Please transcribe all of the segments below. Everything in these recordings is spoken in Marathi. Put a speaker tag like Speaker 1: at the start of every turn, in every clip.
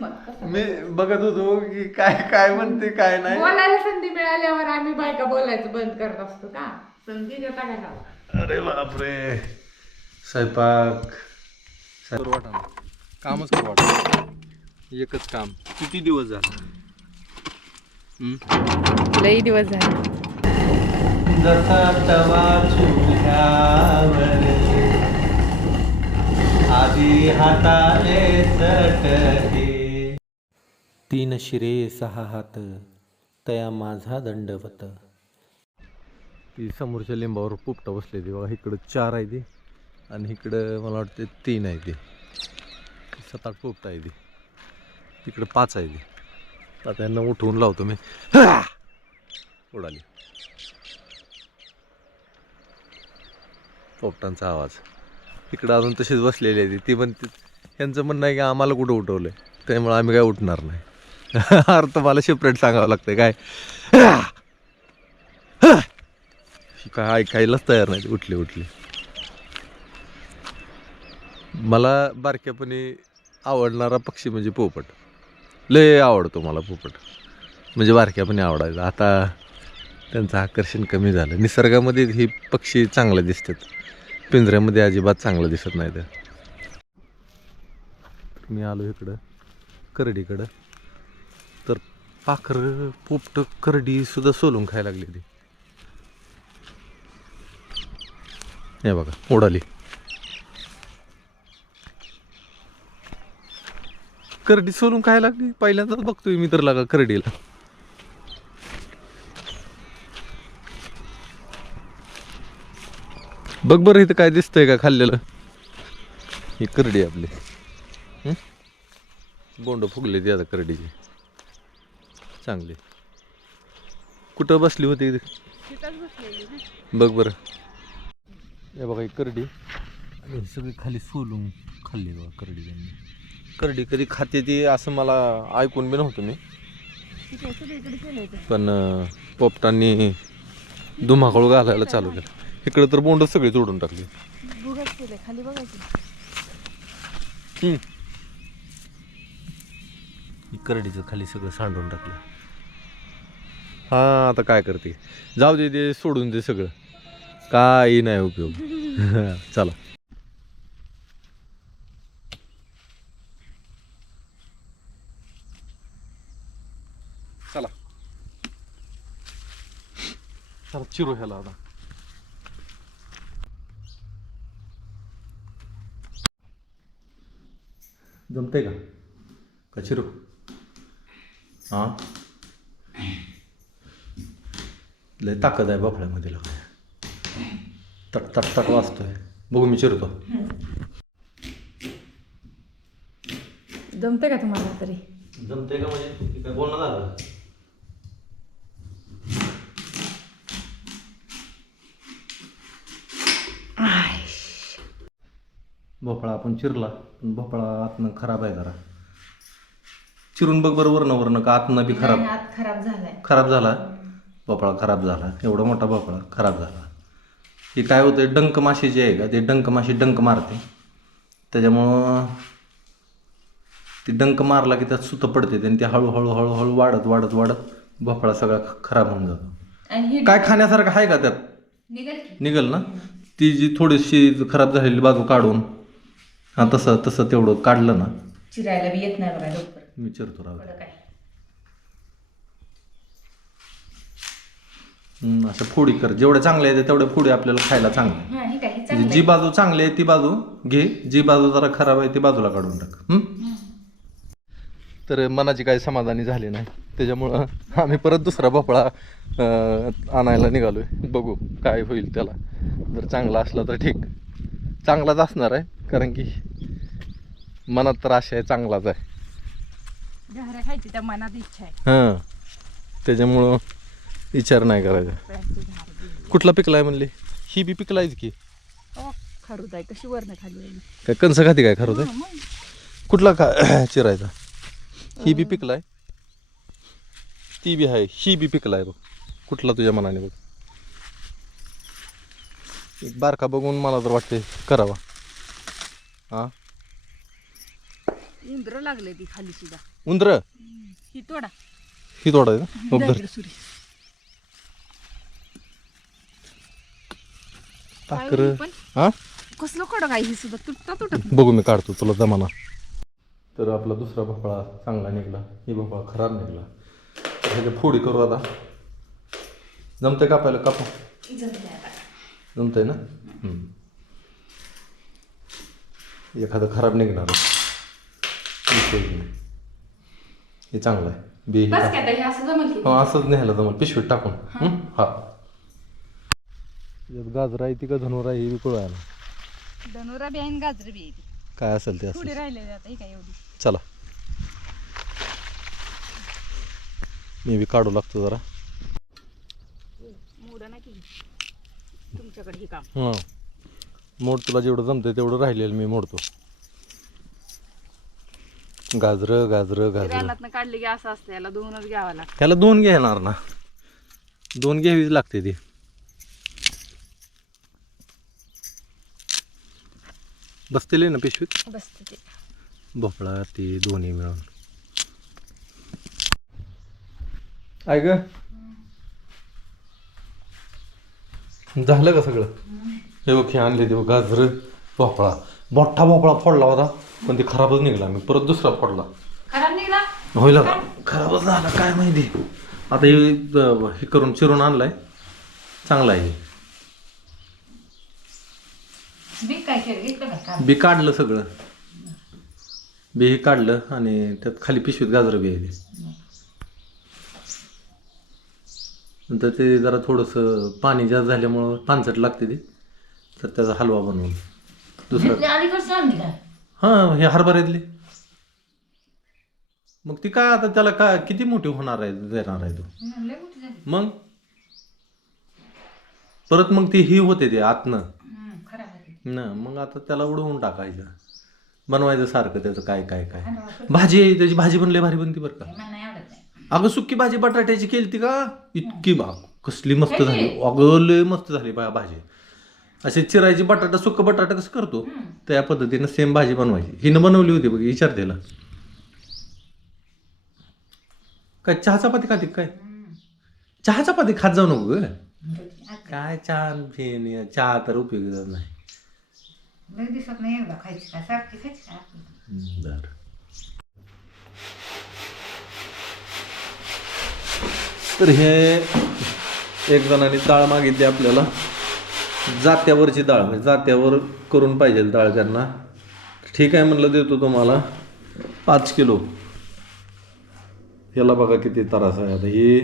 Speaker 1: मग कसं
Speaker 2: मी बघत होतो की काय काय म्हणते काय नाही.
Speaker 1: बोलायला संधी मिळाल्यावर आम्ही बायका बोलायचं बंद करत असतो का? संधी देता काय का
Speaker 2: अरे बापरे. स्वयंपाक. करू वाटा कामच करू वाटा. एकच काम. किती दिवस झाले?
Speaker 1: लई दिवस झाले.
Speaker 2: जसा तवा चुल्यावर आधी हाताले चटके.
Speaker 3: तीन शिरे सहा हात तया माझा दंडवत.
Speaker 2: ती समोरच्या लिंबावर पोपटा बसले ती बघा इकडं चार आहे ती आणि इकडं मला वाटते तीन आहे ती. सात आठ पोपटा आहे ती. तिकडं पाच आहे ती. आता यांना उठवून लावतो मी. उडाली. पोपटांचा आवाज. इकडं अजून तशीच बसलेली आहे ती. ती पण यांचं म्हणणं आहे की आम्हाला कुठं उठवलं आहे त्यामुळे आम्ही काय उठणार नाही. अरे मला सेपरेट सांगावं लागतं काय? काय ऐकायलाच तयार नाही. उठले उठले. मला बारक्यापणी आवडणारा पक्षी म्हणजे पोपट. लय आवडतो मला पोपट. म्हणजे बारक्यापणी आवडायचं. आता त्यांचं आकर्षण कमी झालं. निसर्गामध्ये हे पक्षी चांगले दिसतात. पिंजऱ्यामध्ये अजिबात चांगलं दिसत नाही ते. मी आलो इकडं करडीकडं. पाखरं पोपट करडी सुद्धा सोलून खायला लागली ती हे बघा उडाली करडी सोलून खायला लागली. पहिल्यांदाच बघतोय मी तर लागा करडीला. बघ बरं इथं काय दिसतंय का खाल्लेलं. ही करडी आपली. बोंड फुगले ती आता करडीची. चांगली. कुठं बसली होती? बघ बरं. हे बघा ही करडी. आणि ही सगळी खाली सोलून खाल्ली बघा करडी त्यांनी. करडी कधी खाते ती असं मला ऐकून बी नव्हतं मी. पण पोपटांनी धुमाकूळ घालायला चालू केलं. इकडं तर बोंड सगळी तोडून टाकली.
Speaker 1: खाली बघायची.
Speaker 2: हम्म. ही करडीचं खाली सगळं सांडून टाकलं. हा आता काय करते? जाऊ दे ते सोडून दे सगळं. काही नाही उपयोग. चला. चला. चला चिरू ह्याला आता. जमते का? का चिरू? हां? लय ताकद आहे बाफळ्यामध्ये लगा तट तट तट वाजतोय. बघू मी चिरतो.
Speaker 1: जमते का तुम्हाला तरी?
Speaker 2: जमते का म्हणजे? काय बोलणं झालं? भोपळा आपण चिरला. पण भोपळा आतनं खराब आहे जरा. चिरून बघ बरं वरनं वरनं का आतनं बी खराब.
Speaker 1: खराब झालाय.
Speaker 2: खराब झाला? भोपळा खराब झाला. एवढा मोठा भोपळा खराब झाला. हे काय होतं डंक माशी जी आहे का ते डंक माशी डंक मारते. त्याच्यामुळं ती डंक मारला की त्यात सुतं पडते आणि ते हळूहळू हळूहळू वाढत वाढत वाढत भोपळा सगळा खराब होऊन जातो.
Speaker 1: आणि ही
Speaker 2: काय खाण्यासारखं आहे का त्यात?
Speaker 1: निघेल की.
Speaker 2: ना? ती जी थोडीशी खराब झालेली बाजू काढून हां तसं तसं तेवढं काढलं ना.
Speaker 1: चिरायला बी येत नाही
Speaker 2: मी चिरतो राव
Speaker 1: बरं काय
Speaker 2: हम्म, अशा फोडी कर. जेवढ्या चांगल्या आहेत तेवढ्या फोडी आपल्याला खायला चांगल्या
Speaker 1: हा हे काय हे
Speaker 2: म्हणजे
Speaker 1: चांगलं
Speaker 2: जी बाजू चांगली आहे ती बाजू घे. जी बाजू जरा खराब आहे ती बाजूला काढून टाक? तर मनाची काही समाधानी झाली नाही. त्याच्यामुळं आम्ही परत दुसरा भोपळा अं, आणायला निघालोय. बघू काय होईल त्याला. जर चांगला असला तर ठीक. चांगलाच असणार आहे कारण की मनात तर आशा आहे चांगलाच आहे.
Speaker 1: घाऱ्या खायची त्या मनात इच्छा आहे.
Speaker 2: हां. त्याच्यामुळं विचार नाही करायचा. कुठला पिकला आहे म्हणले? ही बी पिकलायच की.
Speaker 1: आहे कशी वरनं खाली.
Speaker 2: काय कंस खाती काय खरं
Speaker 1: मग.
Speaker 2: कुठला का चिरायचा? ही बी पिकलाय. ती बी आहे ही बी पिकलाय बघ. कुठला तुझ्या मनाने बघ. एक बारका बघून मला तर वाटते करावा. हा?
Speaker 1: इंद्र लागले ती खाली सुद्धा.
Speaker 2: उंदर?
Speaker 1: ही तोडा.
Speaker 2: ही तोडायचं
Speaker 1: सुरी.
Speaker 2: टाकर? हा?
Speaker 1: कसलं कडक आहे ही सुद्धा? तुटता तुटत.
Speaker 2: बघू मी काढतो तुला जमाना. तर आपला दुसरा भोपळा चांगला निघला. ही भोपळा खराब निघला. ह्याच्या फोडी करू आता. जमतंय कापायला कापू. जमतंय ना. एखादं खराब निघणार. हे चांगलं आहे. बी हे
Speaker 1: हे
Speaker 2: हा असंच न्यायला जमल. पिशवीत टाकून. हं? यात गाजर आहे ती का धनुर आहे ही कळायला
Speaker 1: धनुरा बी आहे आणि गाजर बी आहे ती.
Speaker 2: काय असेल ते
Speaker 1: थोडी
Speaker 2: असं
Speaker 1: राहिले आता ही काय एवढी.
Speaker 2: चला. मी बी काढू लागतो जरा.
Speaker 1: मोडा ना की. तुमच्याकडे हे काम.
Speaker 2: हां. मोड तुला जेवढं जमतंय तेवढं राहिलेलं मी मोडतो. गाजरं गाजरं गाजरं.
Speaker 1: रानात काढले की असं असतं याला दोनच घ्यावा लागतं.
Speaker 2: ह्याला दोन घेणार ना. दोन घ्यावीच लागते ती. बसतेले ना पिशवीत?
Speaker 1: बसते ते
Speaker 2: भोपळा ती दोन्ही मिळून. ऐक झालं का सगळं? हे बघ हे आणले ते बघ गाजर भोपळा. मोठा भोपळा फोडला होता पण ते खराबच निघाला. मी परत दुसरा फोडला.
Speaker 1: खराब निघला?
Speaker 2: होईल का खराबच झाला काय माहिती. आता हे हे करून चिरून आणलाय. चांगला आहे.
Speaker 1: बी काय केलं? घेतलं काय? काम
Speaker 2: बी काढलं सगळं. बी हे काढलं आणि त्यात खाली पिशवीत गाजरं बी आहे. ते. नंतर ते जरा थोडंसं पाणी जास्त झाल्यामुळं पानसट लागते ते. तर त्याचा हलवा बनवून. दुसरा
Speaker 1: आणली? काय
Speaker 2: हां हे हरभऱ्यातले मग ती काय आता त्याला काय किती मोठी होणार आहे देणार आहे तो?
Speaker 1: लय मोठी झाली.
Speaker 2: मग? परत मग ती ही होते ते आतनं. ना मग आता त्याला उडवून टाकायचं. बनवायचं सारखं त्याचं काय काय काय. भाजी आहे, त्याची भाजी लय भारी बनती बरं का.
Speaker 1: मला नाही आवडत नाही.
Speaker 2: अगं सुक्की भाजी बटाट्याची केली ती का? इतकी बा कसली मस्त झाली. अगं लय मस्त झाली बा भाजी. अशी चिरायची बटाटा सुक्क बटाटा कसं करतो? त्या पद्धतीनं सेम भाजी बनवायची. हिनं बनवली होती बघ विचार त्याला. काय चहा चपाती खाते काय? चहा चपाती खात जाऊ नको ग. काय चहा आणि चहा तर उपयोगी नाही.
Speaker 1: लय दिसत नाही एकदा खायची का सारखी खायची काय
Speaker 2: बर तर हे एक जणांनी डाळ मागितली आपल्याला. जात्यावरची डाळ म्हणजे जात्यावर करून पाहिजे डाळ त्यांना. ठीक आहे म्हणलं देतो तुम्हाला. पाच किलो. ह्याला बघा किती त्रास आहे. आता ही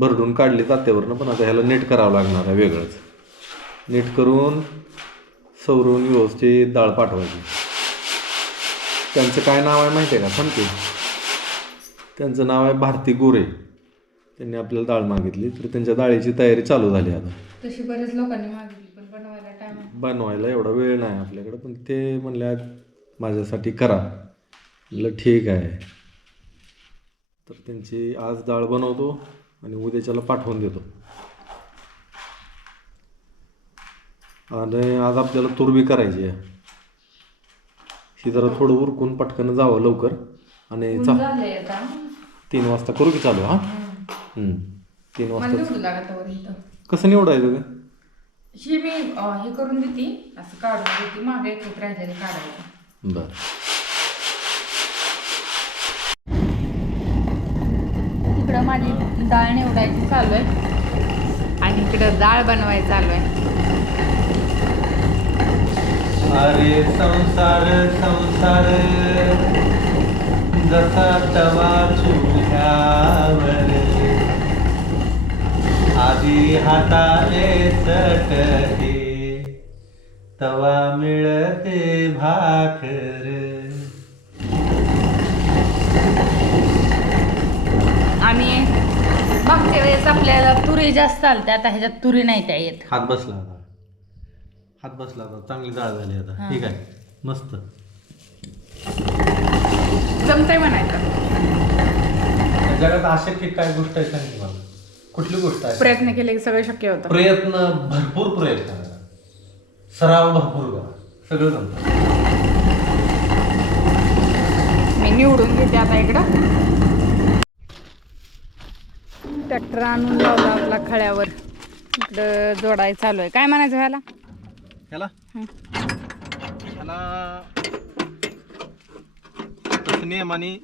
Speaker 2: भरडून काढली जात्यावरनं पण आता ह्याला नीट करावं लागणार आहे वेगळंच. नीट करून सवरून व्यवस्थित डाळ पाठवायची. त्यांचं काय नाव आहे माहिती आहे का? सांगते त्यांचं नाव आहे भारती गोरे. त्यांनी आपल्याला डाळ मागितली तर त्यांच्या डाळीची तयारी चालू झाली आता.
Speaker 1: तशी बरेच लोकांनी मागितली पण बनवायला टाइम
Speaker 2: बनवायला एवढा वेळ नाही आपल्याकडे पण ते म्हणल्या माझ्यासाठी करा. म्हटलं ठीक आहे. तर त्यांची आज डाळ बनवतो आणि उद्याच्याला पाठवून देतो. आणि आज आपल्याला तूर बी करायची आहे. ही जरा थोडं उरकून पटकन जावं लवकर. आणि चा तीन वाजता करू की चालू हा? हम्म. तीन वाजता कसं निवडायचं का
Speaker 1: ही मी हे करून देते. असं काढून देते. मागे राहिलेलं काढायचं.
Speaker 2: बरं.
Speaker 1: इकडं माझी डाळ निवडायची चालू आहे. आणि इकडं डाळ बनवायची चालू आहे.
Speaker 2: अरे संसार संसार. जसा तवा चुह्यावर. आधी हाताने चटके तवा मिळते भाकर.
Speaker 1: आणि मागच्या वेळेस आपल्याला तुरी जास्त चालते आता ह्याच्यात तुरी नाही त्या येत.
Speaker 2: हात बसला हात बसला आता चांगली डाळ झाली आता. ठीक आहे. मस्त.
Speaker 1: जमतंय म्हणायचं.
Speaker 2: जगात अशक्य काय गोष्ट आहे सांगते मला. कुठली गोष्ट आहे?
Speaker 1: प्रयत्न केले की सगळं शक्य होतं.
Speaker 2: प्रयत्न भरपूर प्रयत्न करा. सराव भरपूर करा. सगळं जमतं.
Speaker 1: मी निवडून घेते आता इकडं. ट्रॅक्टर आणून लावला आपला खळ्यावर. इकडं जोडाय चालू आहे. काय म्हणायचं ह्याला?
Speaker 2: ह्याला. ह्याला तसं नियमाने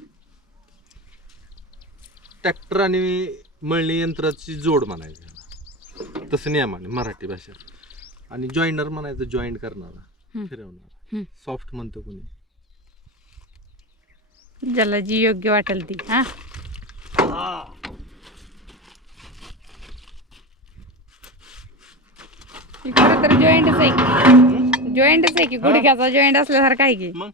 Speaker 2: ट्रॅक्टर आणि मळणी यंत्राची जोड म्हणायची ह्याला. तसं नियमाने मराठी भाषेत आणि जॉईंडर म्हणायचं जॉईंट करणारा. फिरवणारा. सॉफ्ट म्हणतो कोणी
Speaker 1: ज्याला जी योग्य वाटेल ती हा हे खरं तर जॉईंटच आहे की. जॉईंटच आहे की. गुडघ्याचा जॉईंट असल्यासारखा आहे की.
Speaker 2: मग?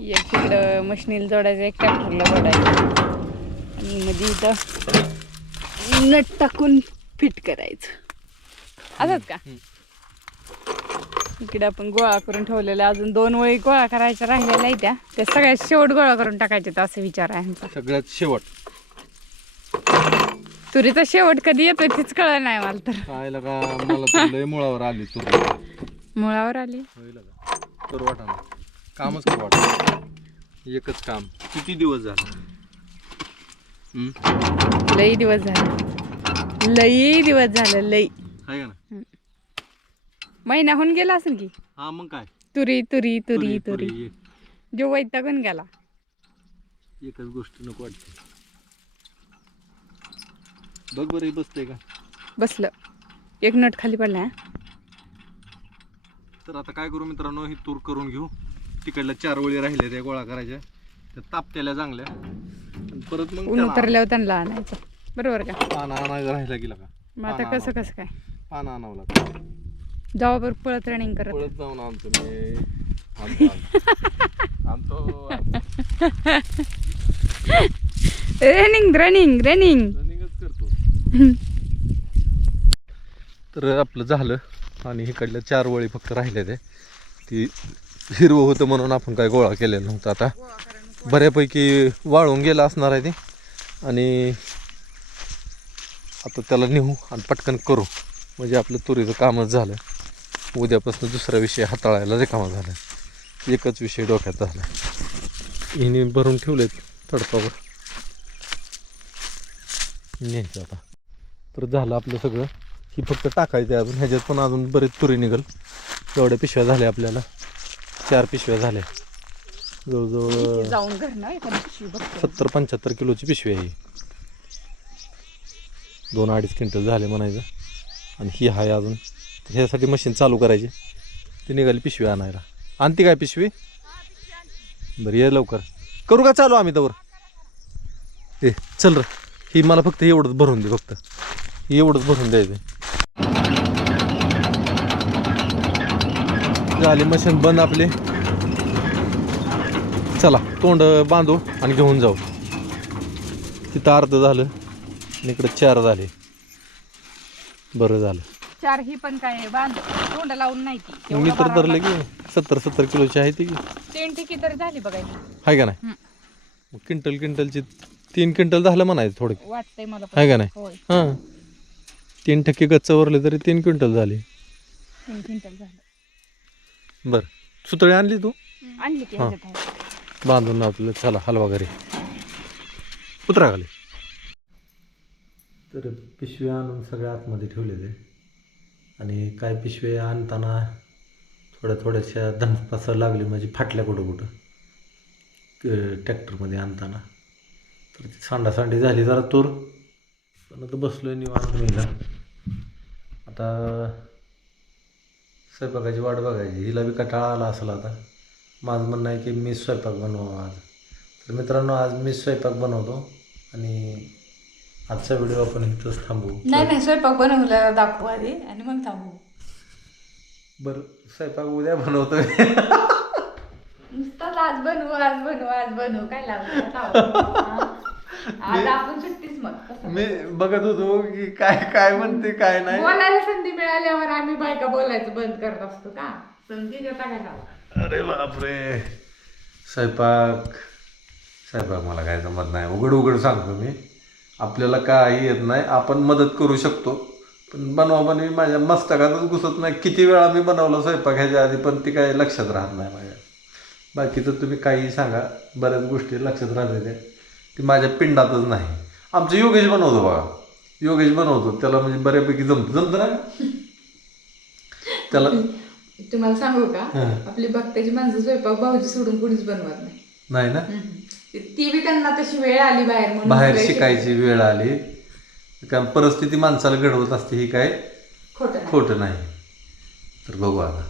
Speaker 1: एक तिकडं मशीनीला जोडायचं एक ट्रॅक्टरला जोडायचं. आणि मध्ये इथं नट टाकून फिट करायचं. असंच का? इकडे आपण गोळा करून ठेवलेल्या अजून दोन वळी गोळा करायच्या राहिलेल्या आहेत त्या. त्या सगळ्यात शेवट गोळा करून टाकायचे असे विचार आहे
Speaker 2: सगळ्यात शेवट.
Speaker 1: तुरीचा शेवट कधी येतोय तीच कळ नाही मला तर.
Speaker 2: खायला का? मला तर लय मुळावर आली
Speaker 1: मुळावर आली?
Speaker 2: होईल का कामच करू वाटा. एकच काम. किती दिवस झाले? हम्म?
Speaker 1: लई दिवस झाले. लई दिवस झाले लई.
Speaker 2: आहे का ना?
Speaker 1: महिन्याहून गेला असेल की?
Speaker 2: हा मग काय?
Speaker 1: तुरी तुरी तुरी तुरी
Speaker 2: एक-
Speaker 1: जो वैतागून गेला.
Speaker 2: एकच गोष्ट नको वाटते. बघ बरं हे बसतंय का?
Speaker 1: बसलं. एक नट खाली पडला हा.
Speaker 2: तर आता काय करू मित्रांनो ही तूर करून घेऊ. तिकडल्या चार वळी राहिल्या त्या गोळा करायच्या. त्या तापत्याला चांगल्या. आणि परत मग
Speaker 1: ऊन
Speaker 2: त्याला
Speaker 1: उतरल्यावर त्यांना आणायचं. बरोबर का?
Speaker 2: पानं आणायला राहिला गेला का?
Speaker 1: मग आता कसं कसं काय?
Speaker 2: पानं आणावं लागतं.
Speaker 1: जावा बरं पळत रनिंग करत.
Speaker 2: पळत जाऊन आणतो मी. आणतो आणतो. आणतो
Speaker 1: रनिंग रनिंग रनिंग
Speaker 2: करतो तर आपलं झालं आणि इकडल्या चार वळी फक्त राहिले ते ती हिरवं होतं म्हणून आपण काय गोळा केलेलं नव्हतं आता. बऱ्यापैकी वाळून गेलं असणार आहे ते. आणि आता त्याला नेऊ आणि पटकन करू. म्हणजे आपलं तुरीचं कामच झालं. उद्यापासून दुसरा विषय हाताळायला रिकामा झाला. एकच विषय डोक्यात झाला. हिने भरून ठेवलेत तडपावर. न्यायचं आता. तर झालं आपलं सगळं. ही फक्त टाकायचं आहे अजून. ह्याच्यात पण अजून बरेच तुरी निघल. एवढ्या पिशव्या झाल्या आपल्याला. चार पिशव्या झाल्या. जवळजवळ. सत्तर पंच्याहत्तर किलोची पिशवी आहे ही. दोन अडीच क्विंटल झाले म्हणायचं. आणि ही आहे अजून. ह्यासाठी मशीन चालू करायची. ती निघाली पिशवी आणायला. आणती काय पिशवी? बरं ये लवकर. करू का चालू आम्ही तवर? ए चल र. ही मला फक्त एवढंच भरून दे फक्त. एवढंच भरून द्यायचं. झाली मशीन बंद आपली. चला तोंड बांधू आणि घेऊन जाऊ. तिथं अर्ध झालं इकडं चार झाले. बरं झालं.
Speaker 1: चार ही पण काय बांध तोंड लावून नाही
Speaker 2: मी तर धरलं की सत्तर सत्तर किलोची आहे ती. की
Speaker 1: तीन टिकी तर झाली बघायची
Speaker 2: आहे का नाही? क्विंटल क्विंटलची तीन क्विंटल झालं म्हणायचं थोडं.
Speaker 1: वाटतंय मला पण.
Speaker 2: आहे का नाही?
Speaker 1: होय.
Speaker 2: हां. तीन टक्के गच्च वरले तरी तीन क्विंटल झाले.
Speaker 1: तीन क्विंटल झालं.
Speaker 2: बरं. सुतळी आणली तू?
Speaker 1: आणली की
Speaker 2: हा.
Speaker 1: ह्याच्यात आहे.
Speaker 2: बांधून आपलं चला हलवा घरी. उतरा खाली. तर पिशव्या आणून सगळ्या आतमध्ये ठेवले ते आणि काय पिशव्या आणताना थोड्या थोड्याशा धनपासा लागली म्हणजे फाटल्या कुठं कुठं. क- ट्रॅक्टरमध्ये आणताना. तर ती सांडासांडी झाली जरा तूर. पण आता बसलो निवांत मीला आता स्वयंपाकाची वाट बघायची. हिला बी कटाळा आला असेल आता. माझं म्हणणं आहे की मी स्वयंपाक बनवावा आज. तर मित्रांनो आज मी स्वयंपाक बनवतो आणि आजचा व्हिडिओ आपण इथंच थांबवू.
Speaker 1: नाही नाही स्वयंपाक बनवला दाखवू आधी आणि मग थांबू
Speaker 2: बरं स्वयंपाक उद्या बनवतो.
Speaker 1: नुसताच आज बनवू आज बनवू आज बनवू. काय लागलं आज आपण सुट्टीच मग कसं?
Speaker 2: मी बघत होतो की काय काय म्हणते काय नाही.
Speaker 1: बोलायला संधी मिळाल्यावर आम्ही बायका बोलायचं बंद करत असतो का? संधी देता
Speaker 2: अरे बापरे. स्वयंपाक स्वयंपाक मला काय जमत नाही. उघड उघड सांगतो मी. आपल्याला काही येत नाही. आपण मदत करू शकतो. पण बनवा पण मी माझ्या मस्तकातच घुसत नाही. किती वेळा मी बनवलं स्वयंपाक ह्याच्या आधी पण ती काय लक्षात राहत नाही माझ्या. बाकीचं तुम्ही काही सांगा. बऱ्याच गोष्टी लक्षात राहते ती माझ्या पिंडातच नाही. आमचं योगेश बनवतो बघा. योगेश बनवतो त्याला म्हणजे बऱ्यापैकी जमतं. जमतं ना? त्याला
Speaker 1: तुम्हाला सांगू का. आपली भक्ताची माणसं स्वयंपाक भाऊजी सोडून कोणीच बनवत नाही.
Speaker 2: नाही ना?
Speaker 1: ती बी त्यांना तशी वेळ आली बाहेर म्हणून
Speaker 2: बाहेर शिकायची वेळ आली. कारण परिस्थिती माणसाला घडवत असते ही काय?
Speaker 1: खोटं.
Speaker 2: खोटं नाही. तर बघू आता.